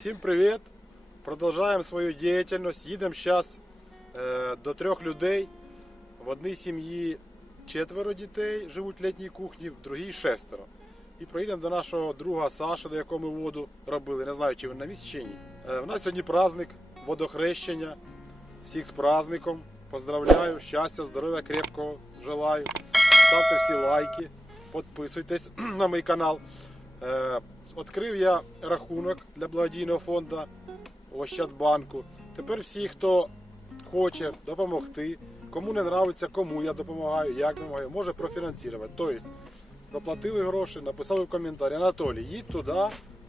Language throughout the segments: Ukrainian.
Всім привіт! Продовжуємо свою діяльність. Їдемо зараз до трьох людей. В одній сім'ї четверо дітей живуть в літній кухні, в другій шестеро. І проїдемо до нашого друга Саша, до якого ми воду робили. Не знаю, чи він на місці чи ні. Е, У нас сьогодні праздник водохрещення. Всіх з праздником. Поздравляю, щастя, здоров'я, крепкого желаю. Ставте всі лайки, підписуйтесь на мій канал. Е, Відкрив я рахунок для благодійного фонду Ощадбанку. Тепер всі, хто хоче допомогти, кому не подобається, кому я допомагаю, як допомагаю, може профінансувати. Тобто заплатили гроші, написали в коментарі, Анатолій, їдь туди,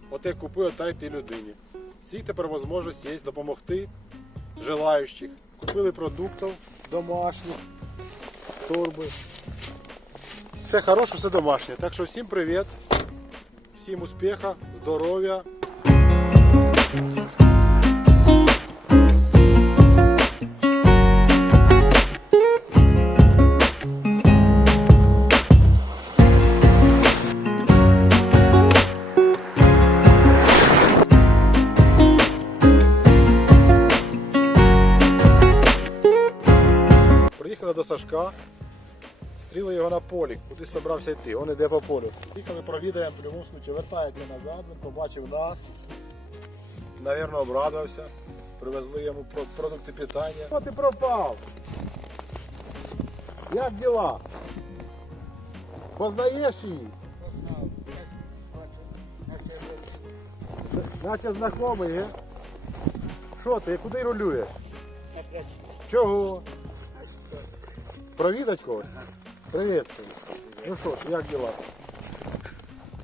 оте купи, отай ти людині. Всі тепер можливість є допомогти желаючих. Купили продуктів домашніх, торби. Все хороше, все домашнє. Так що всім привіт. Всім успіха, здоров'я. Його на полі, куди собрався йти. Він йде по полю. Їхали, провідаємо, в будь-якому случаю вертається назад, він побачив нас. Навірно, обрадувався. Привезли йому продукти питання. О, ти пропав! Як діла? Познаєш її? Наче знайомий, ге? Що ти, куди рулюєш? Чого? Провідать когось? Привіт. Ну що ж, як діла?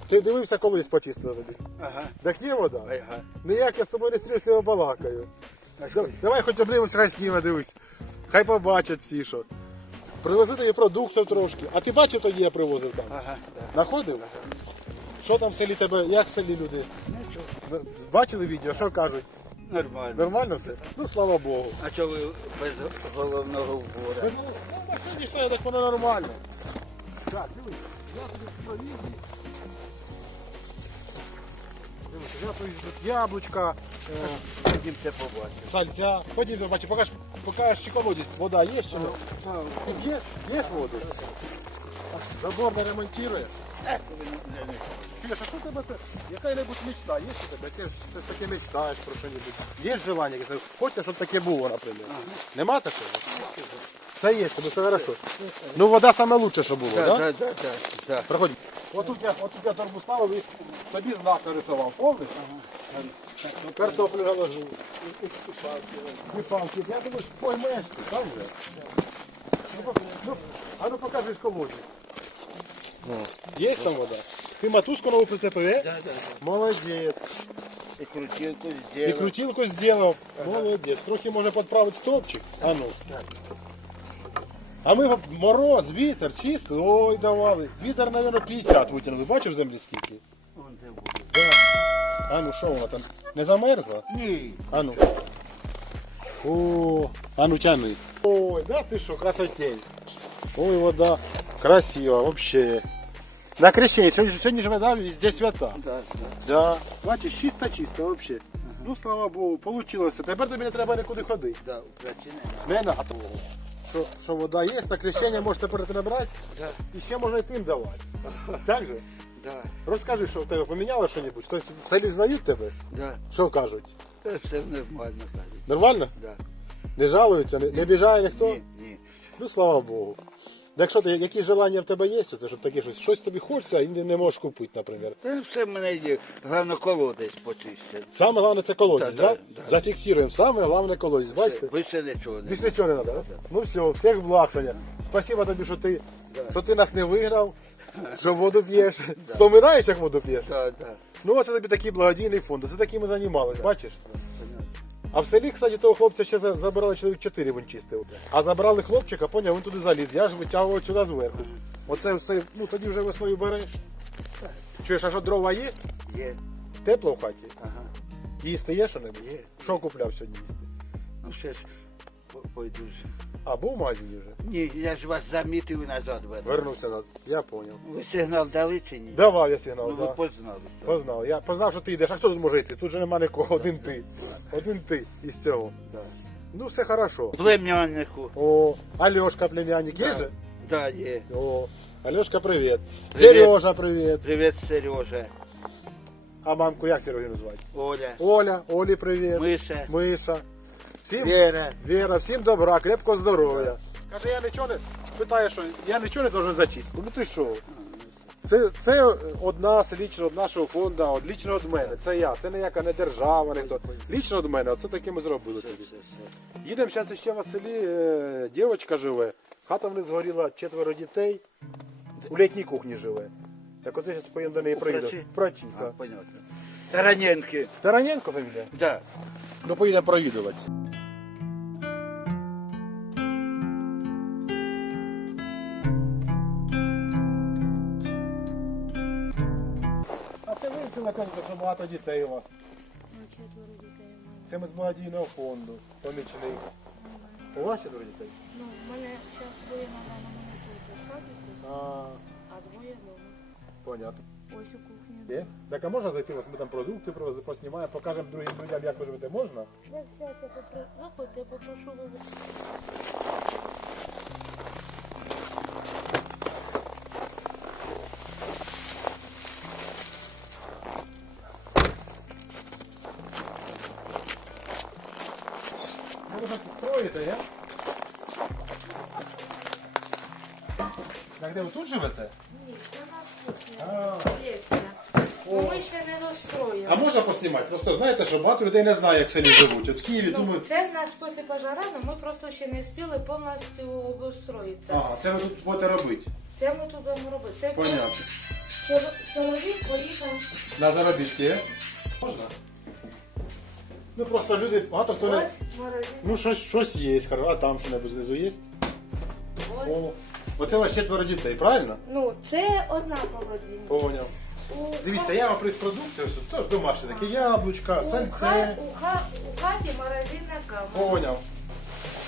Ти дивився колись почистили тобі? Ага. Так є вода? Ага. Ніяк я з тобою не стрішливо балакаю. Да- Давай хоч обнимемося, хай сніме дивись. Хай побачать всі, що. Привези тобі продуктів трошки. А ти бачив тоді я привозив там? Ага. Да. Находив? Що там в селі тебе, як в селі люди? Нічого. Бачили відео, що кажуть? Нормально. Нормально все? Ну слава Богу. А що ви без головного Ну, вбора? ну, машині все, так воно нормально. Так, дивись, я тобі провізі. Дивись, я тобі тут яблучка, е, Потім це побачимо. сальця. Потім побачиш, покаж, покажеш чи колодязь, вода є? Ти п'єш? П'єш воду? Забор не ремонтуєш? П'єш, а що тебе? Яка-небудь мечта є у тебе? Ж щось таке мечтаєш про що-небудь? Є желання? Хочеш, щоб таке було, наприклад? Нема такого? Це є, тобі все хорошо. Ну вода саме лучше, що було, так? Так, так, так, так. Проходь. Отут я, отут я торбу ставив і тобі знак нарисував. Помниш? Картоплю наложив. І палки. Я думаю, що поймеш ти, там вже. Ну, ну, а ну покажи колодязь. Є там вода? Ти матузку нову прицепив, е? Да, да, Молодець. І крутилку І зробив. крутилку зробив. Молодець. Трохи може підправити стовпчик. А ну. А ми мороз, вітер, чистий. Ой, давали. Вітер, мабуть, 50 витягнули. Бачив землі скільки? Вон де буде. Да. А ну що вона там? Не замерзла? Ні. А ну. О, а ну тяни. Ой, да ти що, красотень. Ой, вода красива, вообще. На крещение. Сьогодні, сьогодні ж вода везде свята. Да, да. Да. Бачиш, чисто-чисто вообще. Ну, слава Богу, получилося. Тепер тобі не треба нікуди ходити. Да, працює. Не надо. Що, що вода є, на крещення можеш тепер тебе брати Да, і ще можна й тим давати. Так же? да, Розкажи, що в тебе поміняло щось? Хтось в селі знають тебе? да. Що кажуть? Це все нормально, кажуть. Нормально? Да. Не жалуються, не, не біжає ніхто? Ні, ні. Ну слава Богу. Якщо ти якісь желання в тебе є, щоб таке щось, щось тобі хочеться і не, не можеш купити, наприклад. Та все в мене є. Головне колодець почистити. Саме головне це колодязь, Да, так? да, да. Зафіксуємо. Саме головне колодязь, бачите? Більше нічого не. Більш нічого не треба. Ну все, всіх благ, Саня. Спасибо тобі, що ти, що ти нас не виграв, що воду п'єш. Помираєш, як воду п'єш. Да, да. Ну оце тобі такий благодійний фонд. Це таким ми займалися, бачиш? А в селі, кстати, того хлопця ще за- забирали чоловік 4 він чистив. А забрали хлопчика, поняв, він туди заліз. Я ж витягував сюди зверху. Оце все, ну тоді вже весною береш. Чуєш, а що дрова є? Є. Тепло в хаті? Ага. Їсти є що небудь? Є. Що купляв сьогодні їсти? Ну ще ж пойду А, був в магазині вже? Ні, я ж вас замітив і назад вернув. Вернувся назад. Я поняв. Ви сигнал дали чи ні? Давав я сигнал, Ну ви да. познали. Познав. Я познав, що ти йдеш. А хто тут може йти? Тут же нема нікого, один ти. Один ти із цього. Да. Ну, все хорошо. Племяннику. О, Алешка, племянник, є Да. же? Да, є. О, Алешка, привіт. Привіт. Сережа, привіт. Привіт, Сережа. А мамку як Серегину звати? Оля. Оля, Олі, привіт. Миша. Миша. Всім Вера. Віра, всім добра, крепкого здоров'я. Каже, я нічого не питає, що я нічого не должен за чистку. Ну ти що? Це, це одна лічно від нашого фонду, от лічно від мене. Це я. Це ніяка не держава, не хто. Лічно від мене, оце таке ми зробили. Їдемо зараз ще в селі, е, дівчинка живе. Хата в них згоріла четверо дітей. У літній кухні живе. Так оце зараз поїдемо до неї У проїду. Прачі? Прачі, А, так. понятно. Тараненки. Тараненко фамілія? Да. Ну поїдемо провідувати. Багато дітей у вас. Ну, четверо дітей. Це ми з благодійного фонду, помічний. У вас четверо дітей? Ну, в мене зараз двоє на даному садику, А, а двоє вдома. понятно. Ось у кухні. Є? Так а можна зайти, ось ми там продукти привезли, поснімаємо, покажемо другим людям, як ви живете, можна? Заходьте, я попрошу вибачити. Де ви тут живете? Ні, це у нас. О. Ну, ми ще не достроїли. А можна поснімати? Просто знаєте, що багато людей не знає, як селі живуть. От в Києві Ну, думають, це в нас після пожарами, ми просто ще не встигли повністю обустроїтися. ага, це ви тут будете робити. Це ми тут будемо робити. Це Понятно. чол- чоловік поїхав. На заробітки. Можна? Ну просто люди, багато хто не. Ось. Ну щось, щось є, а там що-небудь знизу є? Ось. О, оце у вас четверо дітей, правильно? Ну, це одна холодильня. Поняв. У Дивіться, ха- я вам приз продукцію, ось це домашні такі яблучка, у, ха... сальце. у, ха... у хаті морозильна камера. Поняв.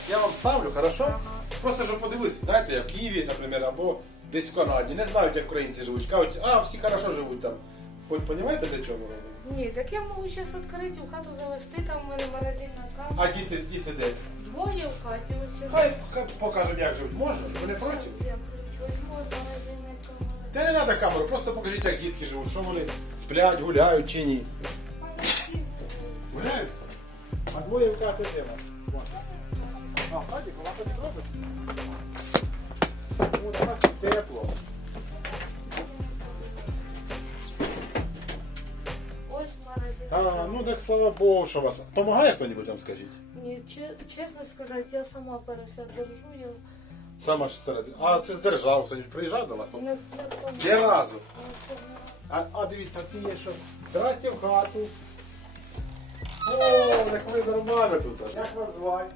Я вам ставлю, хорошо? Ага. Просто щоб подивилися, знаєте, я в Києві, наприклад, або десь в Канаді, не знають, як українці живуть. Кажуть, а всі хорошо живуть там. Хоч розумієте, для чого робимо? Ні, так я можу зараз відкрити, у хату завести, там у мене морозильна камера. А діти, діти де? Двоє в хаті ось. Хай хай покажемо, як живуть. Можна? Ви не проти? Я включу. Та не треба камеру, просто покажіть, як дітки живуть, що вони сплять, гуляють чи ні. Гуляють? А двоє в хаті де вас? А, в хаті, у вас робить? У тепло. Ось А, ну так слава Богу, що вас. Помагає хто-небудь вам скажіть? Ні, че- чесно сказати, я сама пересядержу. Я Сама ж серед. А це з держави хтось приїжджав до вас? не, не в тому. Ні разу. А, а дивіться, ці є що. Здрасте в хату. О, так ви нормально тут. Як вас звати?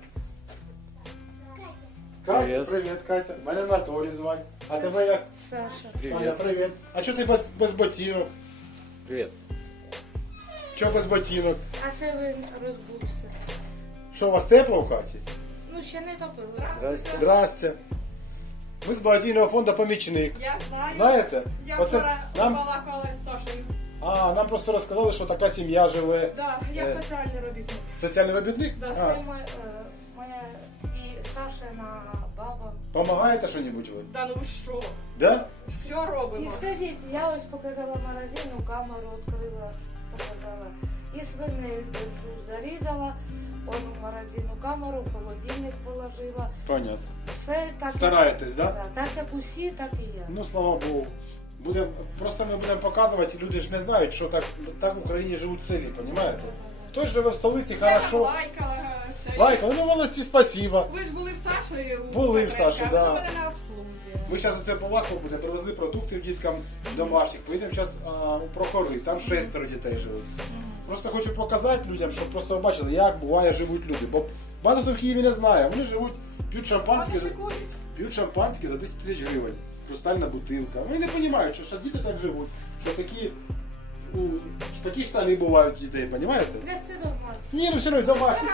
Катя, Привіт. привіт, Катя. Мене Анатолій звати. А тебе як? Саша. Саня, привіт. А чого ти без, без ботинок? Привіт. Чого без ботинок? А це він розбувся. Що у вас тепло в хаті? Ну, ще не топили. Здрасте. Здрасте. Ми з благодійного фонду помічник. Я знаю. Знаєте? Я Оце вчора нам, балакала з Сашею. а, нам просто розказали, що така сім'я живе. Да, я Е. соціальний робітник. Соціальний робітник? Да, Це моя, е, моя і старша баба. Помагаєте що-небудь ви? Да ну ви що? Да? Все І робимо. скажіть, я ось показала морозильну камеру, відкрила, показала. І свиней зарізала, он в морозильну камеру, в холодильник положила. Понятно. Все так, Стараєтесь, да? да, так як усі, так і я. Ну, слава Богу. Будем, просто ми будемо показувати, люди ж не знають, що так, так в Україні живуть в селі, розумієте? Хтось живе в столиці, хорошо. лайкала це. Лайка, ну молодці, спасибо. Ви ж були в Саші. у Були в Саші, а да. ви були на обслузі. Ми зараз за це по вас буде, привезли продуктів діткам домашніх. Поїдемо зараз у Прохори, там шестеро дітей живуть. Просто хочу показати людям, щоб просто бачили, як буває живуть люди. Бо багато в Києві не знає. Вони живуть, п'ють шампанське, за- п'ють шампанське за 10 тисяч гривень. Хрустальна бутилка. Вони не розуміють, що, що діти так живуть, що такі, що такі штани бувають у дітей, розумієте? Як це домашнє? Ні, ну все одно Все домашні.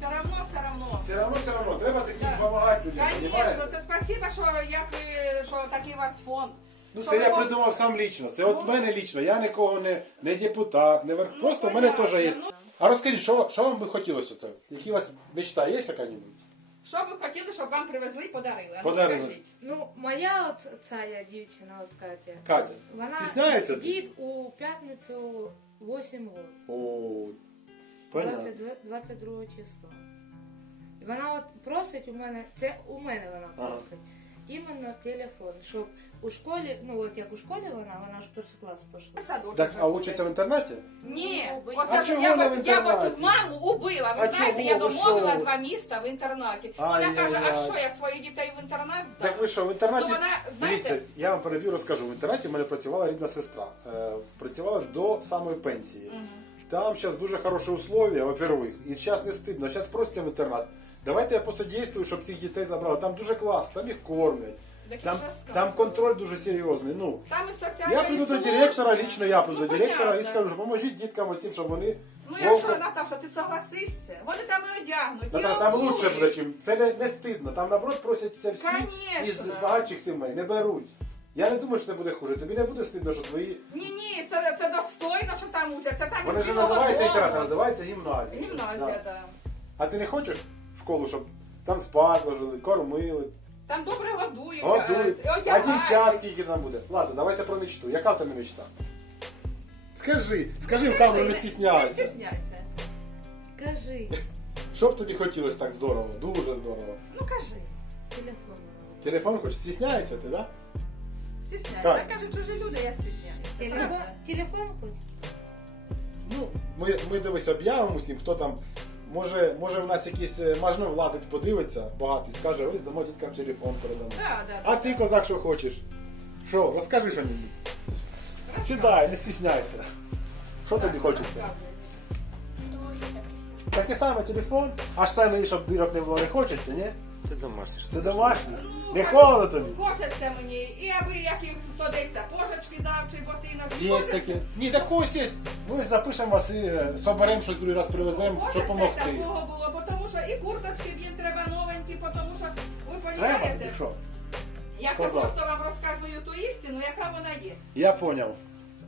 все равно, все равно. Все равно, все равно, треба таким Так. допомагати людям, Конечно, розумієте? це спасибо, що ви, що такий у вас фонд. Ну це я придумав сам лічно. Це от мене лічно. Я нікого не, не депутат, не верх. Ну, Просто в мене теж є. ну. А розкажіть, що, що вам би хотілося це? Які у вас мечта є яка-небудь? Що ви хотіли, щоб вам привезли і подарили? А ну, скажіть. Ну, моя от ця дівчина, от Катя. Катя, Вона стісняється? сидить у п'ятницю 8 років. О, понятно. 22, 22 числа. І вона от просить у мене, це у мене вона Ага. просить, іменно телефон, щоб у школі, ну от як у школі вона, вона ж перший клас пішла. Садочок Так, вже а учиться в інтернаті? Ні, Ну, А чого я, вона б- я б інтернаті? оцю маму убила. Ви А знаєте, чого? я Ви домовила що? два міста в інтернаті. Вона Ай-яй-яй. каже, а що я своїх дітей в інтернат? Так ви що, в інтернаті? То вона, Дивіться, знаєте, я вам переб'ю, розкажу. В інтернаті в мене працювала рідна сестра. Е, працювала до самої пенсії. Мгм. Там сейчас дуже хороші условия, во-первых, і зараз не стидно, зараз просяться в інтернат. Давайте я посодействую, щоб цих дітей забрали. Там дуже класно, там їх кормлять, Так там, я ж там контроль дуже серйозний. Ну, Там і я прийду до директора, лично я прийду Ну, до директора і понятно. скажу, що поможіть діткам оцим, щоб вони. Ну якщо, Вовка. Наташа, ти согласишся, вони там і одягнуть, Та, і та, там лучше буде, чим. Це не, не стидно. Там наоборот просяться всі із Конечно. багатших сімей, не беруть. Я не думаю, що це буде хуже. Тобі не буде стидно, що твої. Ні, ні, це, це достойно, що там учаться. Там Вони із ж називаються дому. називається гімназія. Гімназія, Да. так. А ти не хочеш школу, щоб там спати ложили, кормили, Там добре годують, Годують. е, А одягають. дівчат скільки там буде? Ладно, давайте про мечту. Яка в тебе мечта? Скажи, скажи в камеру, не Не стісняйся. стісняйся. Кажи, Що б тобі хотілося так здорово? Дуже здорово. Ну кажи, телефон. Телефон хочеш? Стісняєшся ти, да? стісняйся. Так. Так кажуть, чужі люди, я стісняюся. Телефон, Правда? телефон хоч? Ну, ми, ми дивись, об'явимо усім, хто там. Може, може в нас якийсь е, мажний владець подивиться багато і скаже, ось дамо діткам телефон передамо. Да, да, А да. ти, козак, що хочеш? Що, розкажи що мені? Сідай, не стісняйся. Що тобі хочеться? Таке саме телефон, а штани, щоб дирок не було, не хочеться, ні? Це домашнє. Це домашнє. Ну, Не холодно тобі? Хочеться мені, і аби яким хто десь пожички дав, чи ботинок. Є Хочеться. таке. Ні, так ось є. Ми запишемо вас і е, соберемо щось другий раз привеземо, щоб Хочеться допомогти. такого було, бо тому що і курточки їм треба новенькі, бо тому що ви Треба? розумієте, що? я це Козак. просто вам розказую ту істину, яка вона є. Я поняв.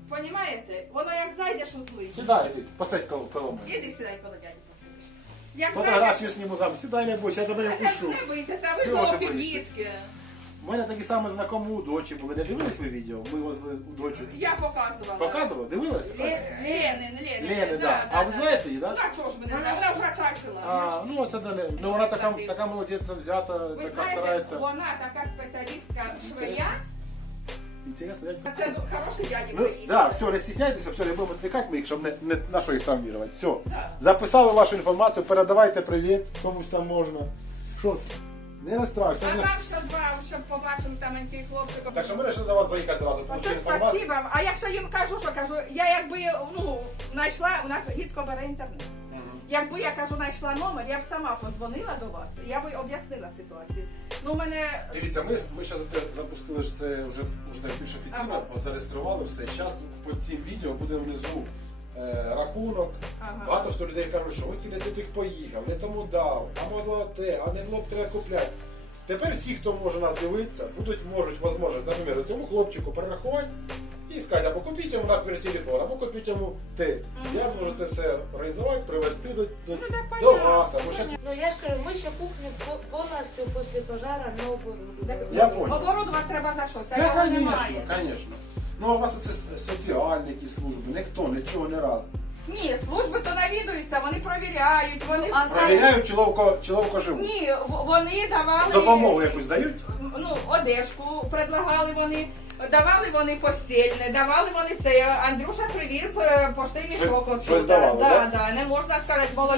Понімаєте? Воно як зайдеш у злий. Сідай, ти, посадь коло коло мене. Іди сідай коло дяді. Як Фотографію зніму зараз. Сідай, не бойся, я тебе не зайдеш, впущу. не бийтеся, ви Чого ти жовті боїшся? дітки. У мене такі самі знайомі у дочі були. Не дивились ви відео? Ми возили у дочі. Я показувала. Показували? Дивились? Ле- Ленин, Ленин. Лени, да. А ви знаєте її, Ну, так? а чого ж мене знає? Вона врачачила. А, ну це далі. Ну вона така, така молодець, взята, Ви така знаєте, старається. вона така спеціалістка швея, Інтересно, як а це ну, хороший дяді Ну, приїхав. да, все, не стесняйтеся, все, не будемо відвлекати ми їх, щоб не, не на що їх травмувати. Все. Да. Записали вашу інформацію, передавайте привіт, комусь там можна. Що? ти? Не розстраюйся. А не- там ще два, щоб побачимо там який хлопчик. Так що ми вирішили до вас заїхати зразу, Оце інформацію. спасибо. А якщо їм кажу, що кажу, я якби ну знайшла, у нас гідко бере інтернет. Якби я кажу, знайшла номер, я б сама подзвонила до вас, я б об'яснила ситуацію. Ну, мене Дивіться, ми, ми зараз це запустили ж це вже, вже так більш офіційно, Ага. зареєстрували все. Зараз по цим відео буде внизу е, рахунок. ага. Багато хто людей кажуть, що ти до тих поїхав, не тому дав, а могло те, а не було б треба купляти. Тепер всі, хто може нас дивитися, будуть можуть можливість, наприклад, цьому хлопчику перерахувати і сказати, або купіть йому наприклад, телефон, або купіть йому. Мгм. Я зможу це все організувати, привезти до, до, Ну, так до понятно. вас. Або щас... Ну я ж кажу, ми ще кухню по- повністю після пожара не оборудували. Я понял. Оборудувати треба за що? Це його немає. конечно. Ну, а у вас це соціальні якісь служби, ніхто, нічого, не раз. Ні, служби то навідуються, вони провіряють, вони А Провіряють, чи ловко, чи ловко живуть. Ні, в- вони давали Допомогу якусь дають? ну, одежку, предлагали вони, давали вони постільне, давали вони це. Андрюша привіз пошти поштий мішок. Щось- щось давали, да, да? да, не можна сказати, було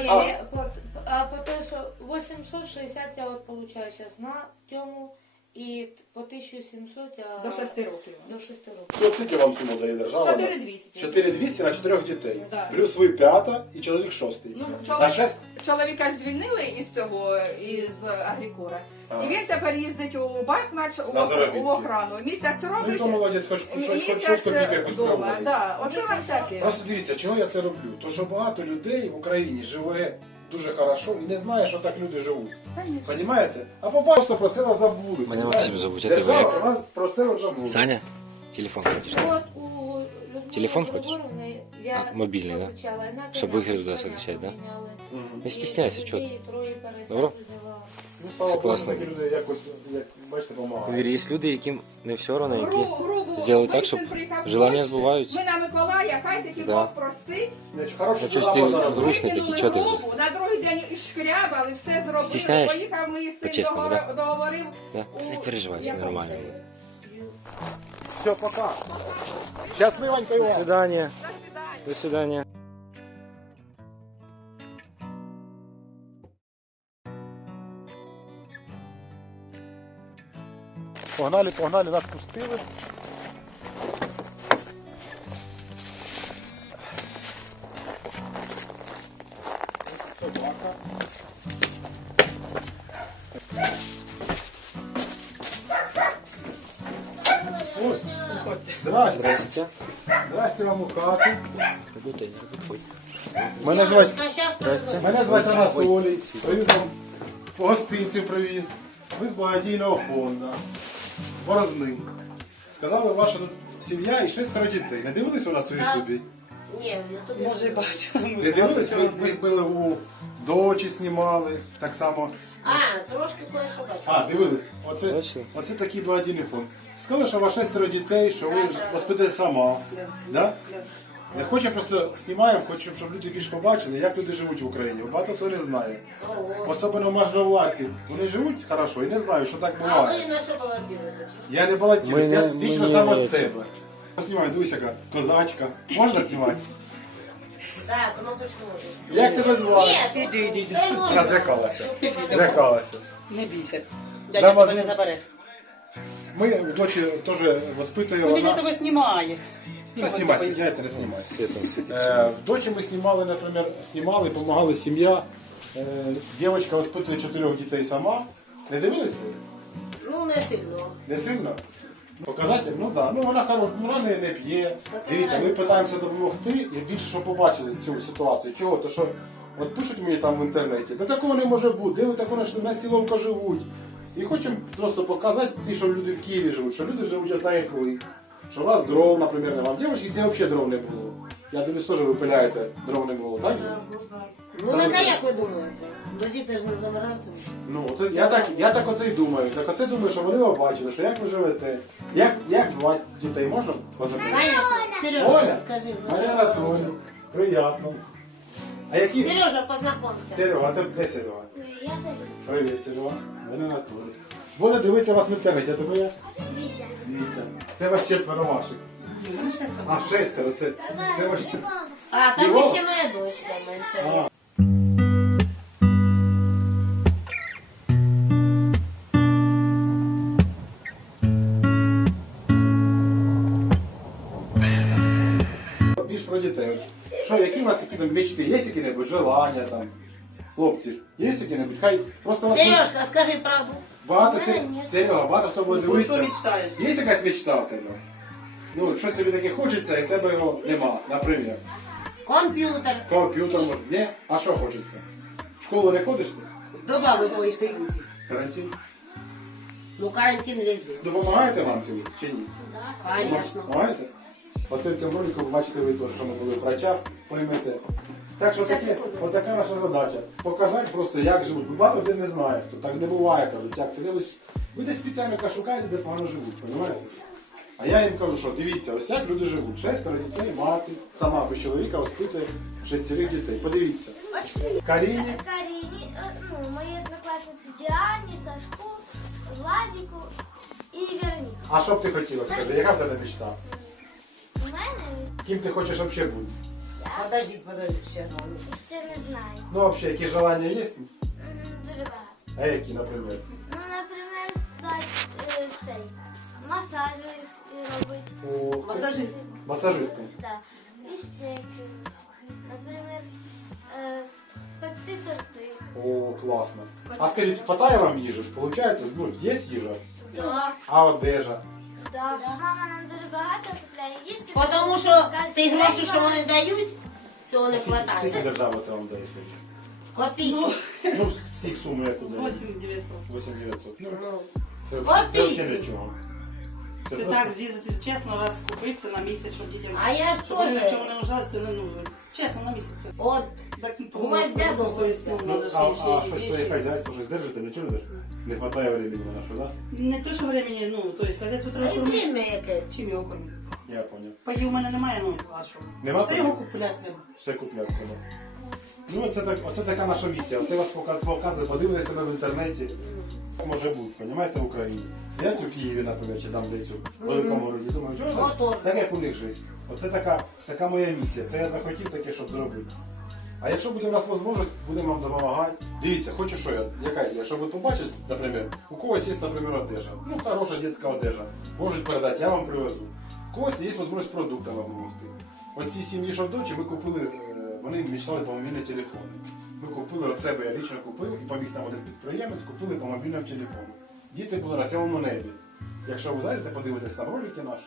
от, а по те, що 860 я от получаю зараз на тьому і по 1700 я До 6 років. до 6 років. Що скільки вам суму дає держава? 4200. 4200 на чотирьох дітей. Да. Плюс ви п'ята і чоловік шостий. Ну, А чоловік, ще чоловіка ж звільнили із цього, із Агрікора. А. І він тепер їздить у Бахмач у, На заробітки. у охрану. Місяць ну, робить. то молодець, хоч хоч щось, хоч щось Місяць копійки якусь вдома. привозить. Да, оце вам таке. Просто дивіться, чого я це роблю? То що багато людей в Україні живе дуже хорошо і не знає, що так люди живуть. Понимаєте? А просто про це нас забули. Мене Максим зовуть, а тебе Держава як? про нас про це забули. Саня, телефон хочеш? Вот у Людмилы Телефон хочешь? Григорьевны я А, мобильный, да? получала, и на Чтобы коляску игры туда коляску скачать, да? меняла. Мгм. Не стесняйся, И чого ти? другие трое поросят Добро? взяла. Ну, слава Богу, Согласно. такі люди якось, як бачите, допомагають. Повір, є люди, яким не все одно, які зроблять так, щоб желання збуваються. Ми на Миколая, хай таки Да. Бог простить. Значить, хороші щось діла ти можна робити. грустний такий, Викинули чого ти грустний? на другий день і шкрябали, все зробили. Стісняєшся? Поїхав мій син По-чесному, договор- договорив. Да? у- Не переживай, все нормально буде. Все, пока. Щасливенько До свидання. До свидання. Погнали, погнали, нас пустили. Ой, Здрасте. Здрасте. Здрасте вам у хату. Работай, не работай. Мене звати Здрасте. Мене звати Анатолій, привіз вам гостинців привіз. Ми з благодійного фонду. Борозни. Сказали, ваша сім'я і шестеро дітей. Не дивились у нас у Так. Ютубі? Ні, я тут Може, бачу. Не дивились? Ми, ми збили у дочі знімали, так само. А, трошки кое-що бачу. А, дивились? Оце, Бачили? оце такий благодійний фонд. Сказали, що у вас шестеро дітей, що ви ж господи сама. Да. Я хочу просто знімаємо, хочу, щоб люди більше побачили, як люди живуть в Україні. Багато хто не знає. Особливо можновладці. Вони живуть хорошо і не знають, що так А буває. ви на що балотуєтесь? Я не балотуюсь, я не- ми лично не сам від себе. Знімай, дивись, яка козачка. Можна знімати? Так, кнопочку можу. Як тебе звати? Іди, іди, іди. можна. Злякалася. Не бійся. Дядя тебе не забере. Ми дочі теж воспитує Ну, він вона. тебе знімає. Не Чого знімай, ти не. Е, в дочі ми знімали, наприклад, знімали, допомагали сім'я. Е, дівчинка воспитує чотирьох дітей сама. Не дивились ви? Ну, не сильно. Не сильно? Показатель? Ну так. Ну вона хороша, вона не, не п'є. Дивіться, ми намагаємося допомогти і більше, щоб побачили цю ситуацію. Чого? То що от пишуть мені там в інтернеті, та такого не може бути, де ви так ж на сіловка живуть. І хочемо просто показати ті, що люди в Києві живуть, що люди живуть одна як ви. Що у вас дров, наприклад, нема. В дівчинки це взагалі дров не було. Я дивлюсь, теж ви пиляєте, дров не було, так же? Ну, на та як ви думаєте? До діти ж не замерзнуть. Ну, це, я, так, я так оце й думаю. Так оце думаю, що вони побачили, що як ви живете. Як, як звати дітей можна? позабути? Конечно. Сережа, Оля, скажи. ну, Марія Анатолій, приятно. А які? Сережа, познакомься. Серега, а ти де Серега? Я. Привіт, Серега. Мене Анатолій. Буде дивитися вас інтернеті, а тебе я? Вітя. Вітя. Це ваш четверо ваших. А, шестеро, це, це ваш А, там Його? ще моя дочка менша. А. Більш про дітей. Що, які у вас які там мечти? Є які-небудь желання там? Хлопці, є які-небудь? Хай просто вас Сережка, скажи правду. Багато мене ні. Серега, багато хто буде Про що дивитися. мечтаєш? Є якась мечта в тебе? Ну, щось тобі таке хочеться, і в тебе його нема, наприклад. Комп'ютер. Комп'ютер може. Ні? А що хочеться? В школу не ходиш ти? Добавили твоїх ти люди. Карантин? Ну, карантин везде. Допомагаєте вам цим чи ні? Конечно. Допомагаєте? Оце в цьому ролику ви бачите ви теж, що ми були в врачах, поймете. Так що такі, отака наша задача. Показати просто, як живуть. Багато де не знає, хто так не буває, кажуть, як це дивись. Ви десь спеціально шукаєте, де погано живуть, розумієте? А я їм кажу, що дивіться, ось як люди живуть. Шестеро дітей, мати, сама без чоловіка воспитує шестерих дітей. Подивіться. Каріні, Карине, э, ну, моей однокласснице Диане, Сашку, Владику і Вероніці. а що б ти хотіла, скажи, яка в тебе мечта? У мене Ким ти хочеш взагалі бути? Подождіть, подождіть, ще. ще не знаю. Ну, взагалі, які желання є? М, Дуже багато. А які, наприклад? Ну, наприклад, стати е, цей масажі робити. У... Масажист. Масажистом. Да. І ще якісь. Наприклад, е, пекти торти. О, класно. А скажіть, хватає вам їжі? Получається, ну, є їжа, Да. а одежа? Да. Мама нам дуже багато купляє їсти. Тому що ті гроші, що вони дають, цього не Скільки, скільки держава це вам дає, скажіть? Копійки. Ну, Ну, всіх сум як туди. 8 900. 8900. Ну, Ну, це, Копійки. це взагалі нічого. Це просто- так з'їздити чесно, раз купитися на місяць, щоб дітям. А я ж Щоб вони теж. в чому не нуждалися, це ну, чесно, на місяць. От, Так, У вас дядо то есть, ну, Ну, а, а ще щось своє вещи. хазяйство щось держите, нічого не держите? Не вистачає времени на що, да? Не то, що времени, ну, то есть, хазяйство а треба кормити. время яке. Чим його кормити? Я понял. Паїв у мене немає, ну, а що? Нема Все його паїв? купляти треба. Все купляти треба. Ну, оце, так, оце така наша місія. Оце вас пока- показує, подивилися себе в інтернеті. Може бути, розумієте, в Україні. Сидять у Києві, наприклад, чи там десь у великому городі, думають, о, так, Ото. так як у них життя. Оце така, така моя місія. Це я захотів таке, щоб зробити. А якщо буде у нас можливість, будемо вам допомагати. Дивіться, хочу що я, яка ідея, щоб ви побачите, наприклад, у когось є, наприклад, одежа. Ну, хороша дитяча одежа. Можуть передати, я вам привезу. У когось є можливість продуктами вам допомогти. Оці сім'ї, що в дочі, ми купили, е, вони мечтали по мобільні телефони. Ми купили от себе, я лічно купив і поміг там один підприємець, купили по мобільному телефону. Діти були на сьомому небі. Якщо ви зайдете, подивитесь там ролики наші.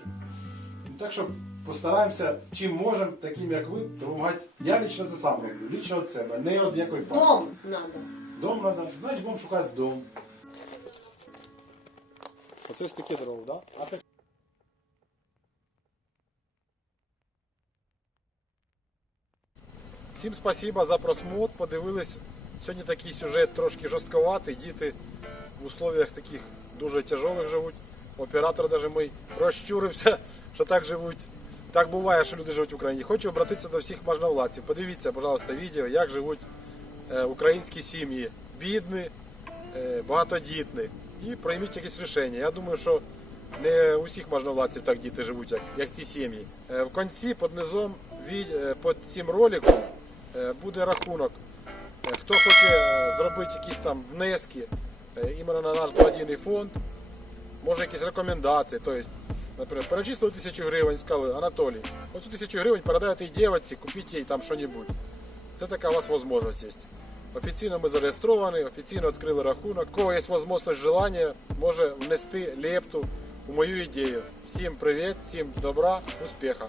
Ну, Так що постараємося, чим можемо, таким як ви, допомагати. Я лічно це сам роблю, лічно від себе, не від якої партії. Дом надо. Дом треба, значить будемо шукати дом. Оце стики дров, да? А так? Всім спасибо за просмотр. Подивились. Сьогодні такий сюжет трошки жорстковатий. Діти в условиях таких дуже тяжелих живуть. Оператор навіть мій розчурився, що так живуть. Так буває, що люди живуть в Україні. Хочу обратитися до всіх можновладців. Подивіться, пожалуйста, відео, як живуть е, українські сім'ї. Бідні, е, багатодітні. І прийміть якесь рішення. Я думаю, що не у всіх можновладців так діти живуть, як, як ці сім'ї. Е, В кінці під низом під цим роликом буде рахунок. Хто хоче зробити якісь там внески іменно на наш благодійний фонд, може якісь рекомендації. Тобто, наприклад, перечислили тисячу гривень, сказали, Анатолій, оцю тисячу гривень передайте дівці, купіть їй там щось. Це така у вас можливість є. Офіційно ми зареєстровані, офіційно відкрили рахунок. Кого є можливість, желання, може внести лепту у мою ідею. Всім привіт, всім добра, успіха!